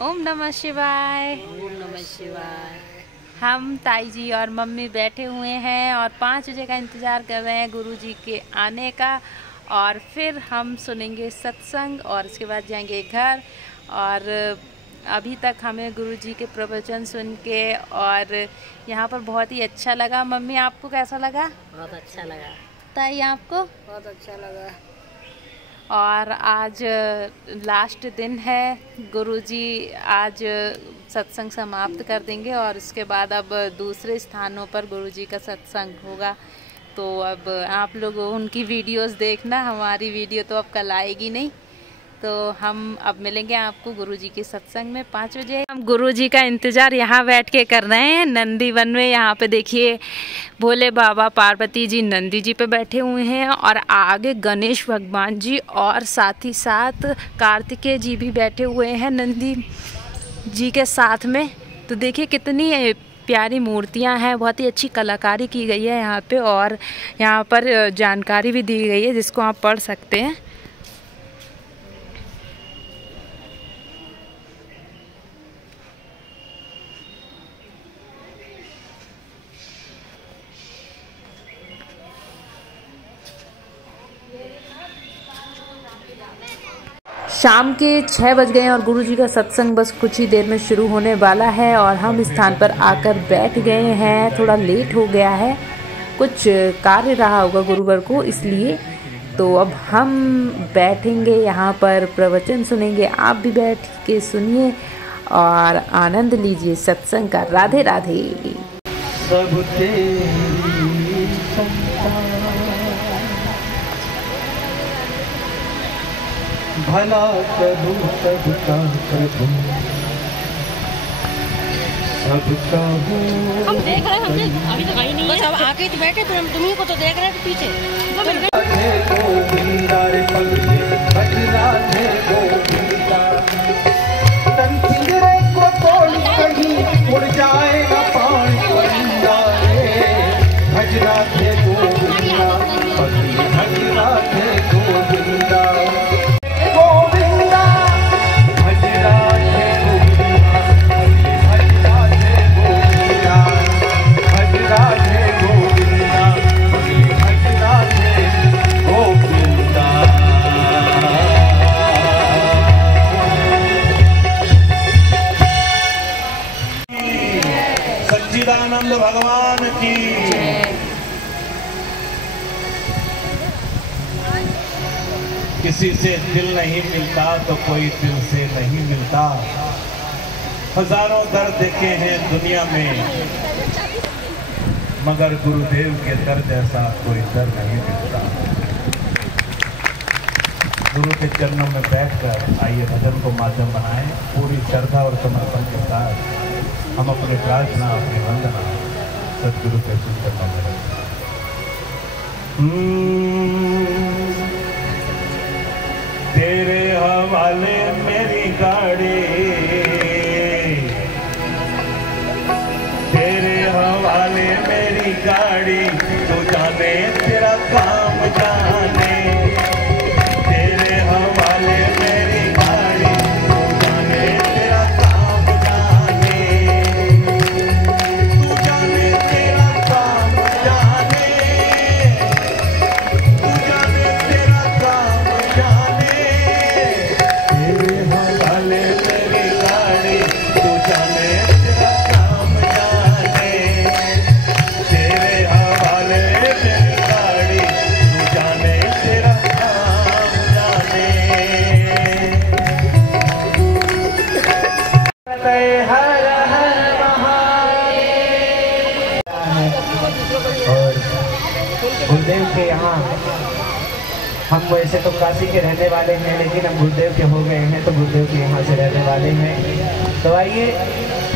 ओम नमः शिवाय। ओम नमः शिवाय। हम ताई जी और मम्मी बैठे हुए हैं और 5 बजे का इंतज़ार कर रहे हैं गुरुजी के आने का, और फिर हम सुनेंगे सत्संग और उसके बाद जाएंगे घर। और अभी तक हमें गुरुजी के प्रवचन सुन के और यहाँ पर बहुत ही अच्छा लगा। मम्मी आपको कैसा लगा? बहुत अच्छा लगा। ताई आपको? बहुत अच्छा लगा। और आज लास्ट दिन है, गुरुजी आज सत्संग समाप्त कर देंगे और उसके बाद अब दूसरे स्थानों पर गुरुजी का सत्संग होगा। तो अब आप लोग उनकी वीडियोस देखना, हमारी वीडियो तो अब कल आएगी नहीं। तो हम अब मिलेंगे आपको गुरुजी के सत्संग में 5 बजे। हम गुरुजी का इंतज़ार यहाँ बैठ के कर रहे हैं नंदी वन में। यहाँ पे देखिए भोले बाबा, पार्वती जी नंदी जी पे बैठे हुए हैं और आगे गणेश भगवान जी और साथ ही साथ कार्तिकेय जी भी बैठे हुए हैं नंदी जी के साथ में। तो देखिए कितनी प्यारी मूर्तियां हैं, बहुत ही अच्छी कलाकारी की गई है यहाँ पे और यहाँ पर जानकारी भी दी गई है जिसको आप पढ़ सकते हैं। शाम के 6 बज गए और गुरुजी का सत्संग बस कुछ ही देर में शुरू होने वाला है और हम इस स्थान पर आकर बैठ गए हैं। थोड़ा लेट हो गया है, कुछ कार्य रहा होगा गुरुवार को, इसलिए तो अब हम बैठेंगे यहाँ पर, प्रवचन सुनेंगे। आप भी बैठ के सुनिए और आनंद लीजिए सत्संग का। राधे राधे। सब भला प्रभु सबका प्रभु सबका हम देख रहे हैं, हमने अभी तक आई नहीं है। बस अब आके तो बैठे, तो हम तुम्ही को तो देख रहे हैं पीछे। गोविंदा रे राधे गोविंदा, तन पिंजरे को तोड़ कहीं उड़ जाएगा पानी गोविंदा रे। भज राधे गोविंदा, भज राधे गोविंदा। सच्चिदानंद भगवान की। किसी से दिल नहीं मिलता तो कोई दिल से नहीं मिलता। हजारों दर देखे हैं दुनिया में, मगर गुरुदेव के दर जैसा कोई दर नहीं मिलता। गुरु के चरणों में बैठकर आइए भजन को माध्यम बनाएं। पूरी श्रद्धा और समर्पण के साथ हम अपनी प्रार्थना, अपनी वंदना सदगुरु के चरणों में रखें। तेरे हवाले मेरी गाड़ी, तेरे हवाले मेरी गाड़ी, तू जाने तेरा काम जाने। तेरे हवाले मेरी गाड़ी, तू जाने तेरा काम जाने। तू जाने तेरा काम जाने, तू जाने तेरा काम जाने। तेरे हवाले मेरी गाड़ी, तू जाने तेरा काम जाने। तेरे हवाले मेरी गाड़ी, तू जाने तेरा काम जाने। हर हर महादेव। और गुरुदेव के यहाँ हम वैसे तो काशी के रहने वाले हैं, लेकिन हम गुरुदेव के हो गए हैं तो गुरुदेव के यहाँ से रहने वाले हैं। तो आइए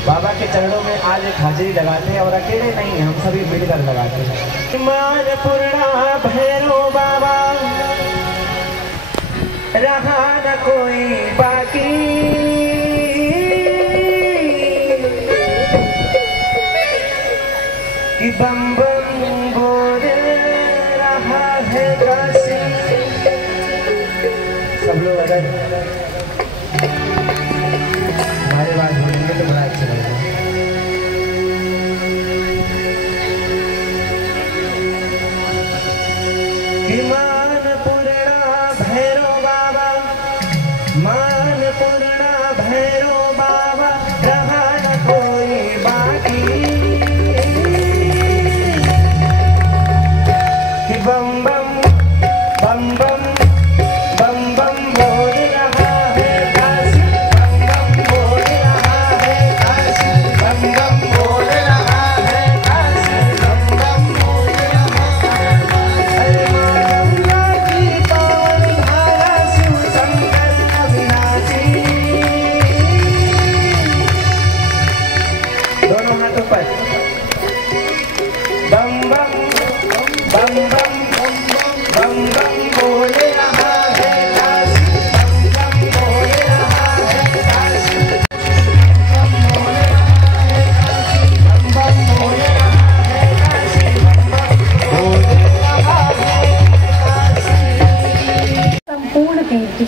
बाबा के चरणों में आज एक हाजिरी लगाते हैं और अकेले नहीं, हम सभी मिलकर लगाते हैं। मानपूर्णा भैरव बाबा, रहा न कोई बाकी, कि बम बम बोल रहा है काशी। सब लोग अगर हमारे बात बोलेंगे तो बड़ा अच्छा लगेगा। मानपूर्णा भैरव बाबा, मानपूर्णा भैरव बाबा,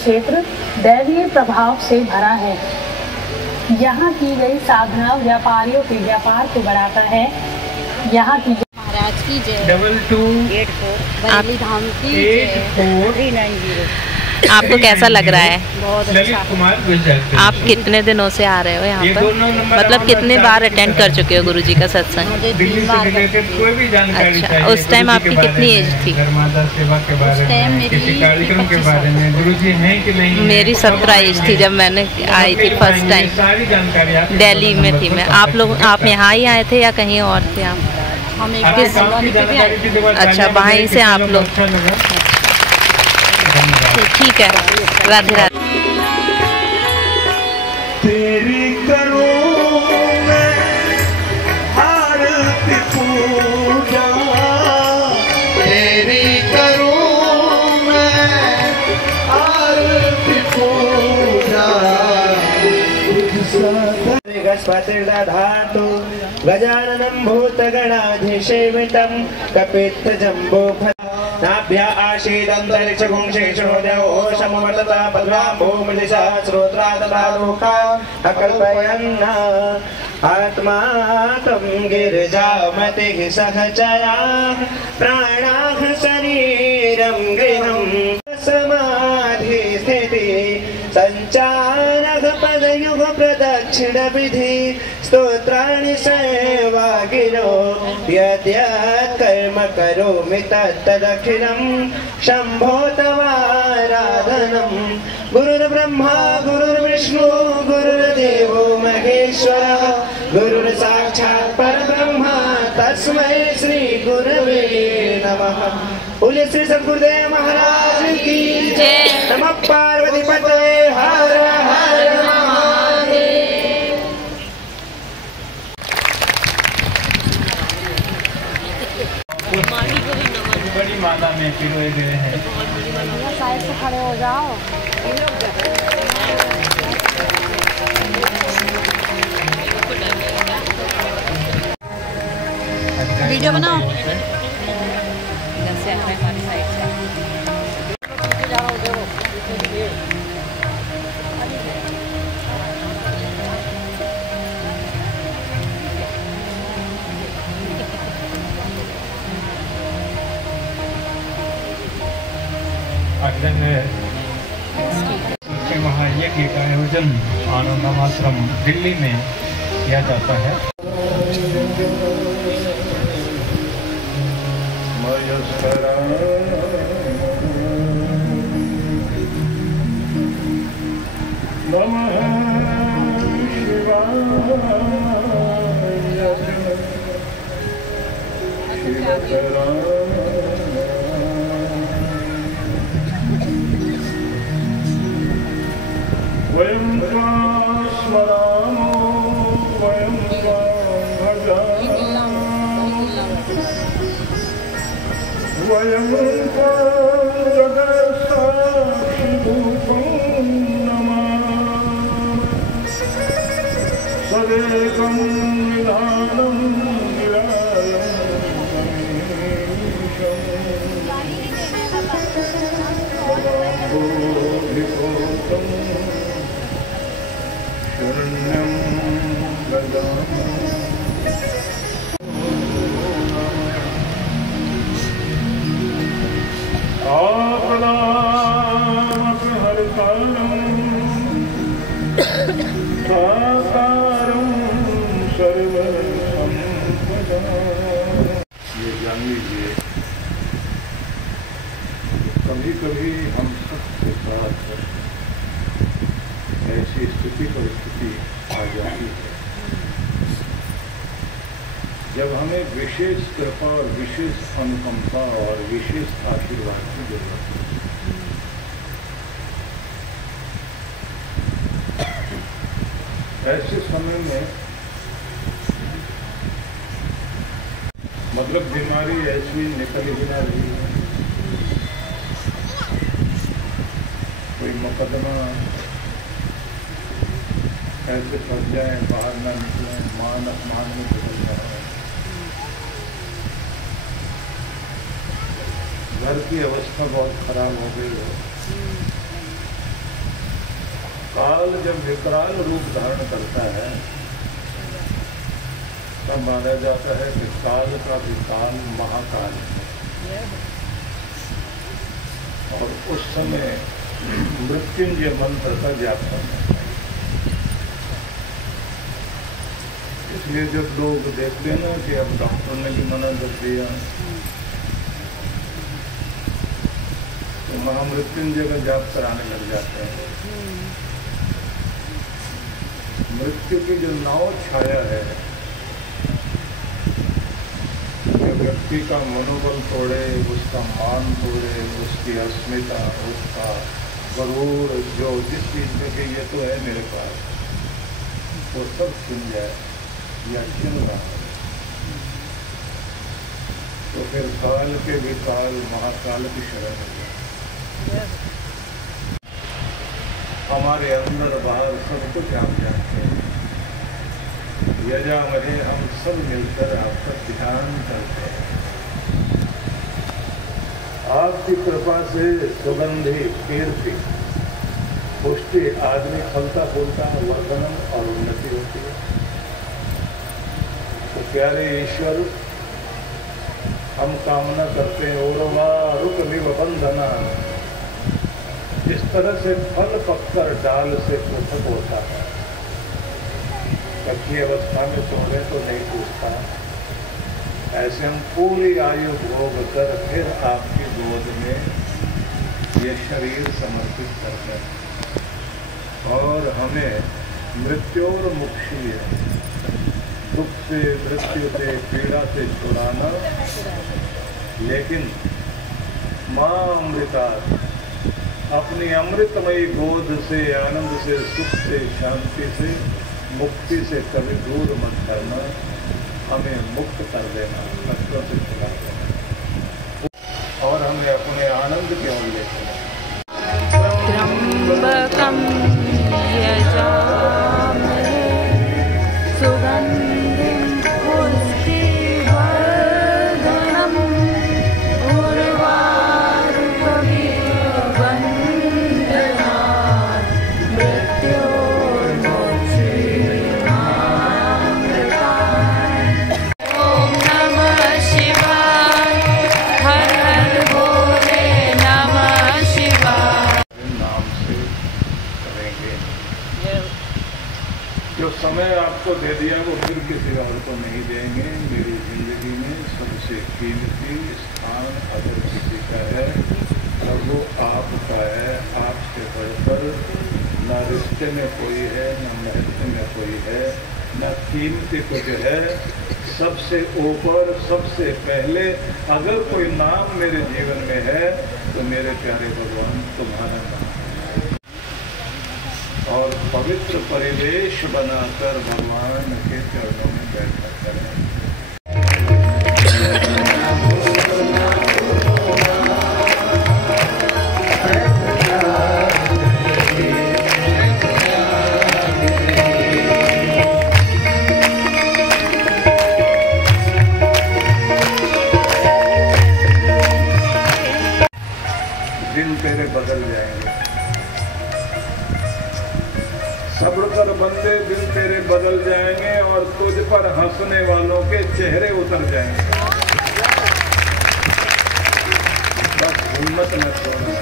क्षेत्र दैवीय प्रभाव से भरा है। यहाँ की गई साधना व्यापारियों के व्यापार को बढ़ाता है। यहाँ की महाराज की जय। 2284 बरेली धाम की जय। 390। आपको कैसा लग रहा है? बहुत ललित अच्छा। कुमार गुलजार। आप कितने दिनों से आ रहे हो यहाँ ये पर? दोनों नंबर मतलब कितने हमारे बार साथ अटेंड कर चुके हो गुरुजी का सत्संग? मुझे दिल्ली 3 से बार रिलेटेड कोई भी जानकारी अच्छा, चाहिए, उस टाइम गुरुजी आपकी के बारे कितनी में, एज थी? धर्मादा सेवा के बारे टाइम में, मेरी किसी कार्यक्रम के 25 बारे में, गुरुजी हैं कि नहीं हैं, मेरी कब 17 आए एज हैं, थी जब मैंने आई थी कब फर्स्ट आएंगे, टाइम। सारी जानकारी आप दिल्ली में थी मैं। आप लोग आप यहाँ ही आए थे या कहीं और थे आप? हम एक आपके बार काम की दिवाली पे भी आए। जानकारी के बाद अच्छा, तालियां वहीं बजाइए, से कितने आप लोग लोग। अच्छा लगा। धन्यवाद। ठीक है, राधे राधे। तेरी करूं मैं आरती पूजा, तेरी करूं मैं आरती पूजा। धातु गजाननं भूतगणाधिसेवितं कपित्थजम्बूफलनाभ्या आशीदन्तरिक्षगुंशेषो देवो समवर्तता पद्मा भूमिदिशा श्रोत्रादलोका अकल्पयन् आत्मा तं गिरिजामतिः सहचया प्राणाः शरीरं गृहं समाधिस्थिति संचारः पदयुग प्रदक्षिण विधि स्तोत्राणि सेवा गिरो यद्यत् कर्म करोमि तत्तदखिलं शम्भो तवाराधनं। गुरुर्ब्रह्मा गुरुर्विष्णु गुरुर्देवो महेश्वरः गुरुर्साक्षात् परब्रह्म तस्मै श्री गुरवे नमः। बोलिए श्री सद्गुरुदेव महाराज की जय। नमः पार्वती पतये हर हर महादेव। बड़ी माला में पिरोए गए हैं। साइड से खड़े हो जाओ। वीडियो बनाओ। महायज्ञ का आयोजन आनंदाश्रम दिल्ली में किया जाता है। नमः वयं त्वां स्मरामो वयं त्वां भजामः वयं त्वां जगत्साक्षिभूतं नमामः। सदेकं निधानं निरायं सदाम्बोधिपोतं शरण्यं गजामि। आपदामपहर्तारं साकारं सर्वसम्पदां। ये जान लीजिए, कभी कभी हम सबके साथ ऐसी स्थिति परिस्थिति आ जाती है जब हमें विशेष कृपा और विशेष अनुकंपा और विशेष आशीर्वाद की जरूरत है। ऐसे समय में मतलब बीमारी ऐसी निकल ही ना रही है, कोई मुकदमा ऐसे फंस जाए, बाहर ना निकले, मान अपमान में बदल रहा है, घर की अवस्था बहुत खराब हो गई है, काल जब विकराल रूप धारण करता है तब माना जाता है कि काल का भी काल महाकाल है। और उस समय मृत्युंजय मंत्र का जाप करना चाहिए। इसलिए जब लोग देखते ना कि अब डॉक्टर ने भी मना कर दिया तो महामृत्युंजय का जाप कराने लग जाते हैं। मृत्यु की जो नाव छाया है, जो व्यक्ति का मनोबल तोड़े, उसका मान तोड़े, उसकी अस्मिता, उसका गरूर, जो जिस चीज में कि ये तो है मेरे पास, वो सब छिन जाए या छिन रहा है, तो फिर काल के भी काल महाकाल की शरण हो जाए। हमारे अंदर बाहर सब कुछ आप जानते हैं। यजामहे हम सब मिलकर आपका ध्यान करते हैं। आपकी कृपा से सुगंधी, कीर्ति, पुष्टि, आदमी फलता फूलता है, वर्धनम और उन्नति होती है। तो प्यारे ईश्वर, हम कामना करते हैं ओरवा रुक निबंधना, जिस तरह से फल पककर डाल से पृथक होता है, कच्ची अवस्था में तोड़े तो नहीं टूटता, ऐसे हम पूरी आयु भोग कर फिर आपकी गोद में ये शरीर समर्पित करते हैं। और हमें मृत्योर मुक्षी है, दुख से, मृत्यु से, पीड़ा से छुड़ाना, लेकिन माँ अमृता अपनी अमृतमयी गोद से, आनंद से, सुख से, शांति से, मुक्ति से कभी दूर मत करना, हमें मुक्त कर देना, कष्टों से छुड़ा देना और हमें अपने आनंद की ओर ले चलना। त्र्यंबकं यजामहे सुगंधिं पुष्टिवर्धनम् उर्वारुकमिव जो समय आपको दे दिया वो फिर किसी और को नहीं देंगे। मेरी जिंदगी में सबसे कीमती स्थान अगर किसी का है तो वो आपका है। आपसे बढ़कर न रिश्ते में कोई है, न महत्व में कोई है, न कीमती कुछ है। सबसे ऊपर, सबसे पहले अगर कोई नाम मेरे जीवन में है तो मेरे प्यारे भगवान तुम्हारा नाम है। और पवित्र परिवेश बनाकर भगवान के चरणों में बैठा करें। दिन तेरे बदल जाएंगे, सब्र कर बंदे, दिन तेरे बदल जाएंगे और तुझ पर हंसने वालों के चेहरे उतर जाएंगे। बस हिम्मत न छोड़ना।